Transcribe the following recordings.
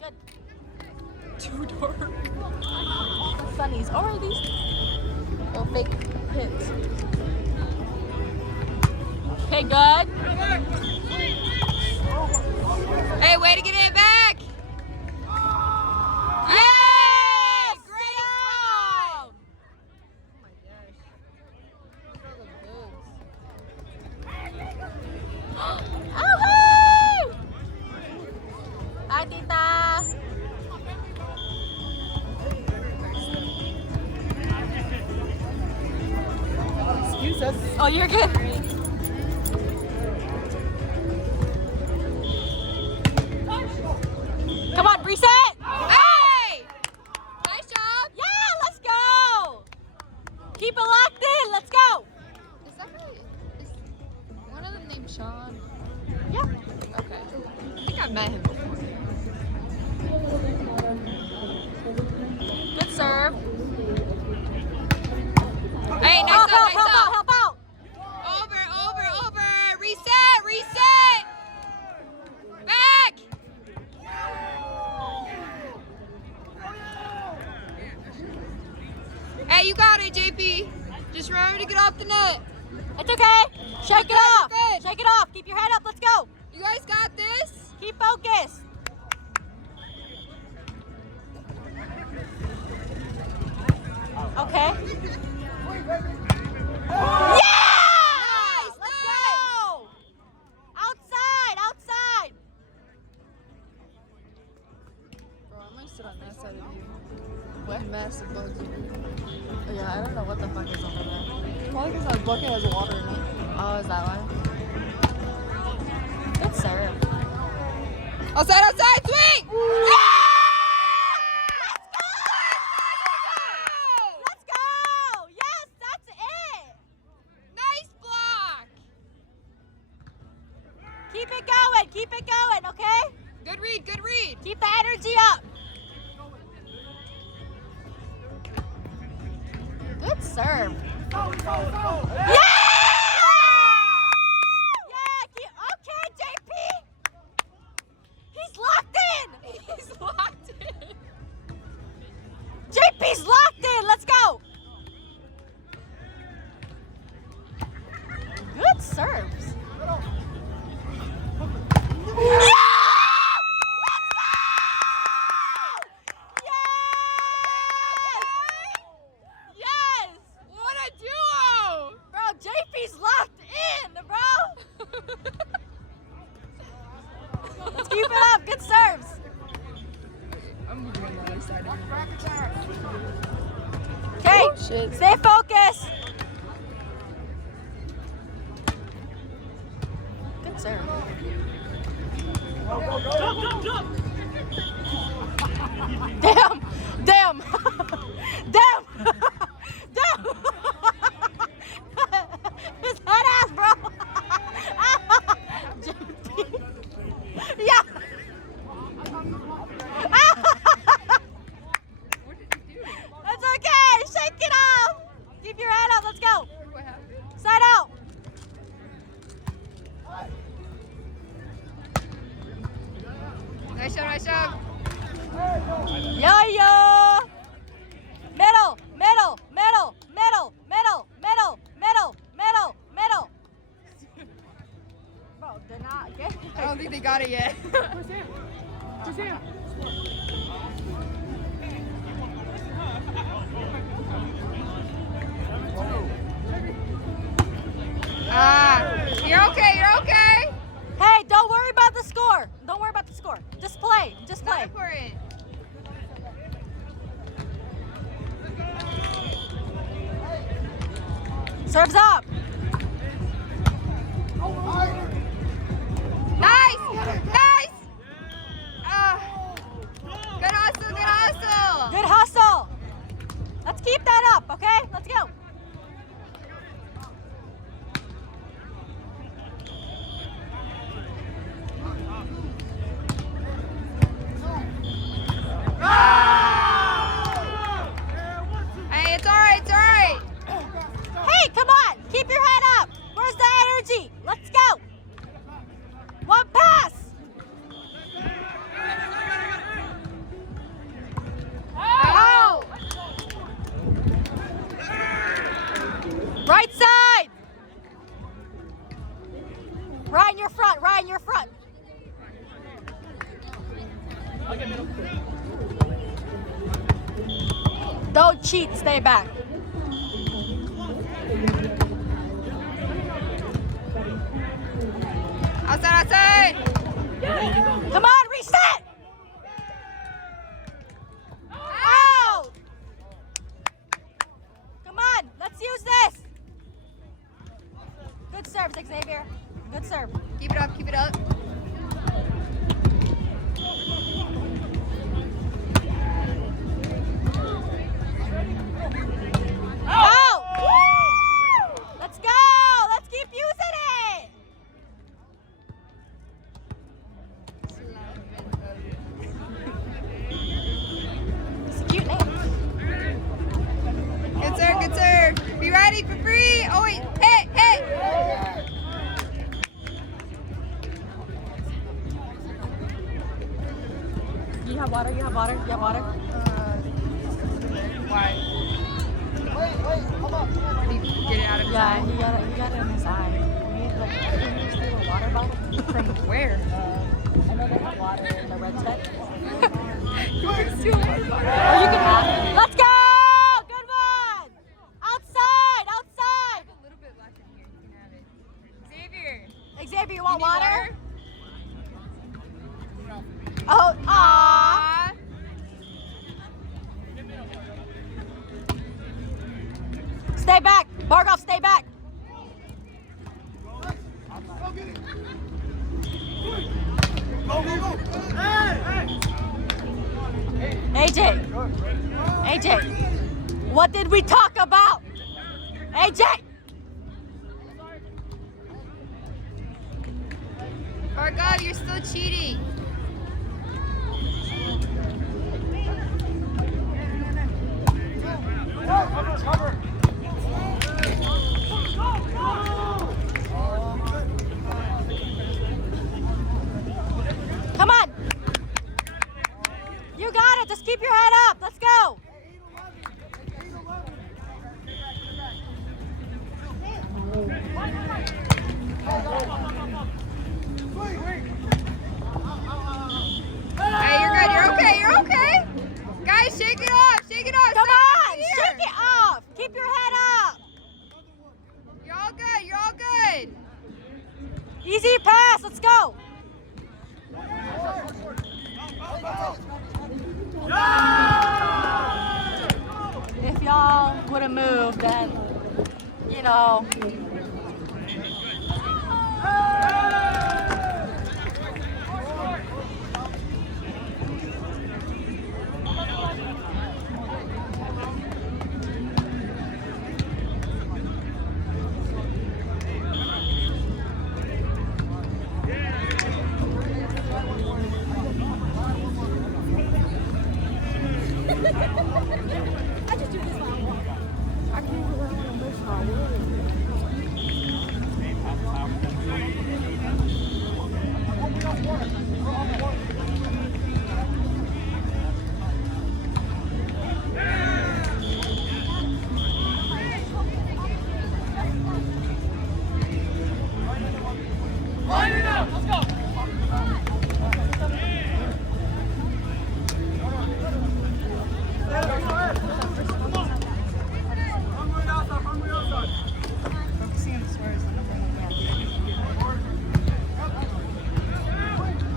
Good. Two-door. Sunnies. Oh, are these little fake hits? Okay, good. Hey, way to get it back! Yes! Great Sit spot! down! Oh my gosh. Hi, Tita. Excuse us. Oh, you're good. Come on, reset. Hey! Nice job! Yeah, let's go. Keep it locked in. Let's go. Is that guy, is one of them named Sean? Yeah. Okay. I think I've met him before. Good serve. Hey, nice Help up, out, nice help out, up! help out. Over! Reset! Back! Hey, you got it, JP. Just remember to get off the net. It's okay. Shake it You're off. good. Shake it off. Keep your head up. Let's go. You guys got this? Keep focused. Okay. Yeah! Nice, Let's nice. go. Outside. Bro, I might sit on that side of you. What? Massive bugs. Yeah, I don't know what the fuck is over there. Probably because my bucket has water in it. Oh, is that why? Good serve. Outside, swing! Let's go. Yes, that's it. Nice block! Keep it going, okay? Good read. Keep the energy up. Good serve. Yeah! Yeah, okay, JP. He's locked in. He's locked in. JP's locked in. Let's go. Good serves. Yeah! Let's go! Yes! Yes! What a duo! Bro, JP's locked in, bro. Let's keep it up. Good serves. I'm moving on the other side. Okay, Shit. stay focused. Good serve. Damn! Damn! Damn! Damn! His head ass, bro! JP. Yeah! That's okay! Shake it off! Keep your head up, let's go! What happened? Side out! Nice job. Yo-yo! Middle! Bro, they're not good. I don't think they got it yet. You're okay. Hey, don't worry about the score. Just play. Not important. Serves up. Nice! Good hustle! Good hustle. Let's keep that up, okay? Let's go. Hey, it's all right. Hey, come on. Keep your head up. Where's the energy? Let's go. One pass. Don't cheat, stay back. Outside. Come on, reset! Out! Come on, let's use this. Good serve, Xavier. Good serve. Keep it up. Out! Let's go! Let's keep using it! It's a cute name. Good serve. Be ready for free. Oh wait, hey. You have water? Why? Did he get it out of his Yeah, eye? he got it in his eye. Can you steal a water bottle? From where? I know they have water in the red tent. You want to steal my water? Or you can have it. Let's go! Good one! Outside! A little bit left in here. You can have it. Xavier. Xavier, you want You need water? Oh, aw! Stay back! Bargoff, stay back! AJ, what did we talk about? AJ! Bargov, you're still cheating. Come on! You got it! Just keep your head up! Let's go! Hey, you're good. You're okay. Guys, shake it off. Come Stop on! here. Shake it off! Keep your head up! You're all good. Easy pass! Let's go! If y'all would have moved, then, you know.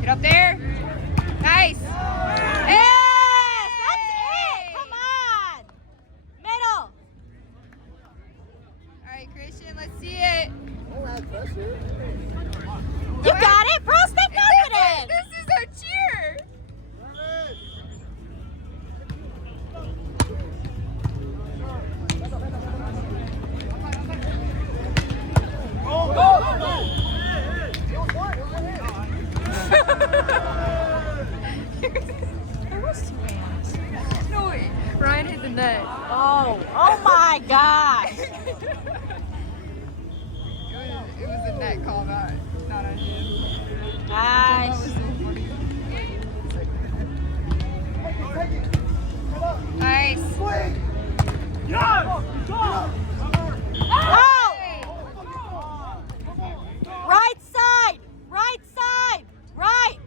Get up there. Nice. Yes! That's it! Come on! Middle! All right, Christian, let's see it. You got it, bro! Stay confident! This is our cheer. There was 2 hands. No, wait. Ryan hit the net. Oh my gosh! It was a net call, not on him. Nice. Nice. Oh! Right side! Right side! Right!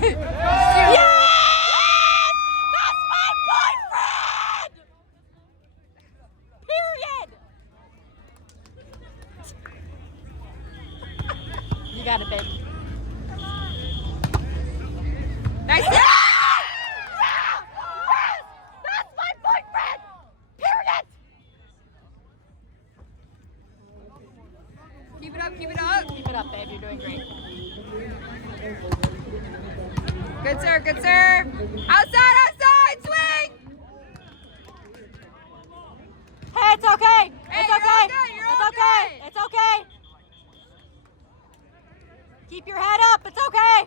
Yes! That's my boyfriend! Period! You got it, baby. Nice. Yes! That's my boyfriend! Period! Keep it up, keep it up. Keep it up, babe. You're doing great. Good serve, good serve. Outside, outside, swing. Hey, it's okay. Hey, It's you're okay. all good, you're It's all okay. good. It's okay. Keep your head up. It's okay.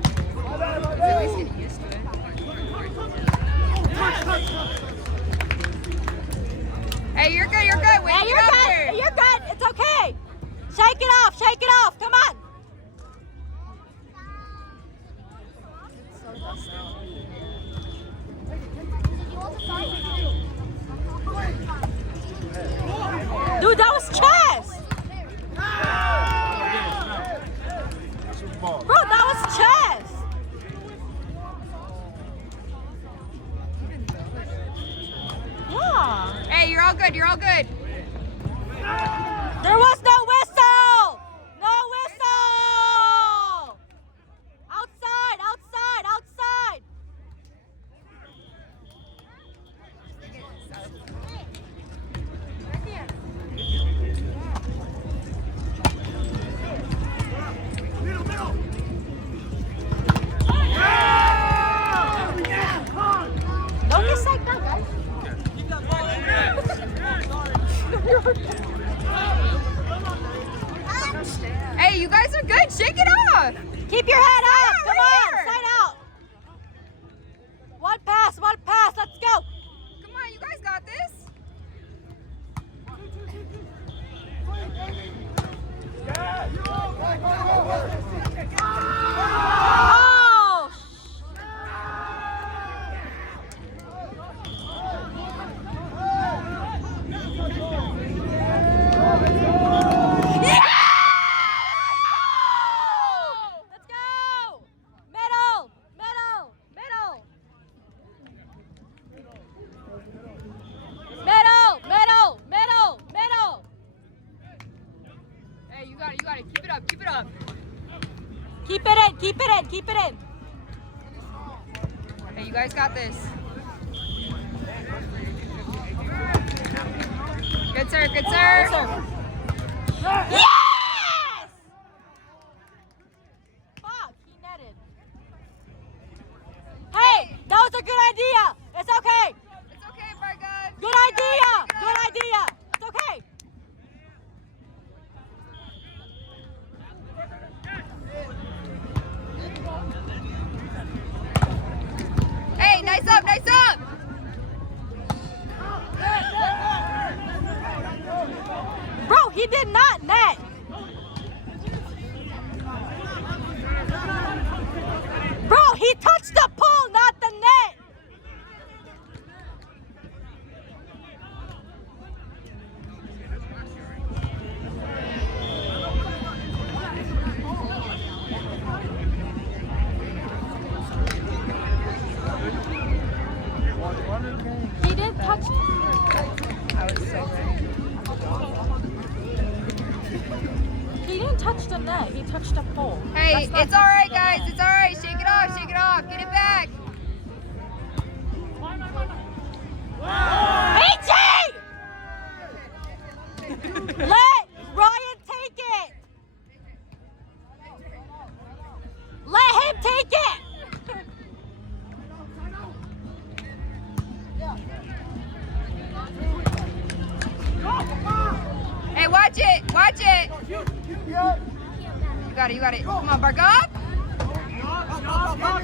Zoe's getting used to it. Hey, you're good, you're good. Wait, Hey, you're up good. there. You're good. It's okay. Shake it off. Shake it off. Come on. Dude, that was chess. Bro, that was chess. Yeah. Hey, you're all good, you're all good. There was no whistle! No whistle! Outside, outside, outside! Don't get psyched out, guys. Hey, you guys are good. Shake it off. Keep your head up! Right Come on, here. side out! One pass, let's go! Come on, you guys got this. Oh! Yeah! Let's go! Middle! Middle! Middle! Middle! Middle! Middle! Middle! Hey, you got it, you got it. Keep it up, keep it up. Keep it in! Keep it in! Keep it in! Hey, you guys got this. Good serve, good serve. Yes! Fuck, he netted. Hey, that was a good idea. It's okay. It's okay, Varga. Good idea. Good idea. It's okay. Hey, nice up, nice up. Bro, he did not net. Bro, he touched the pole, not the net. He didn't touch. I was so ready. He didn't touch the net. He touched the pole. Hey, That's not it's all right, touching the guys. net. It's all right. Shake it off, shake it off. Get it back. AJ! Let Ryan take it. Let him take it. Hey, watch it, watch it. You got it, you got it. Come on, Varga up.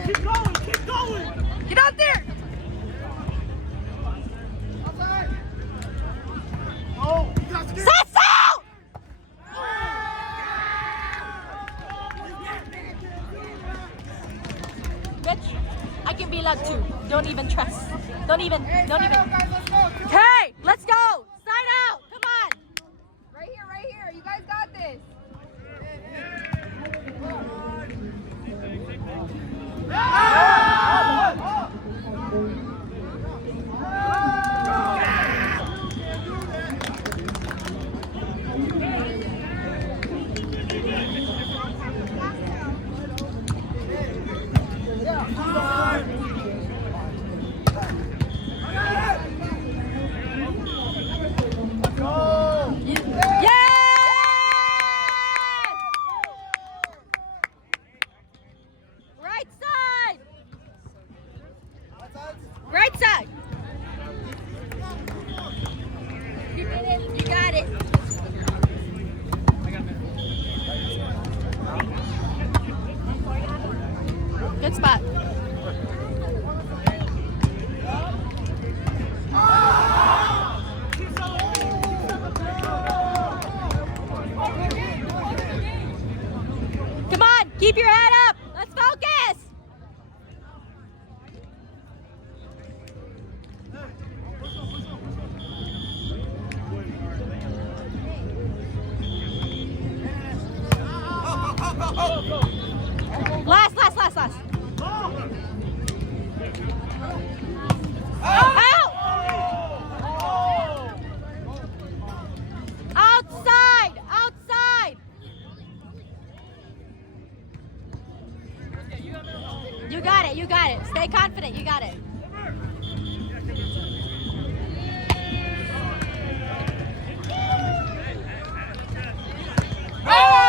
Keep going, keep going. Get out there. Oh, you got to get Sassou! Bitch, I can be loved too. Don't even trust. Don't even. Okay, let's go. You got it. Good spot. Come on, keep your head up. Let's focus. Last. Out! Outside! You got it. Stay confident, you got it. Out!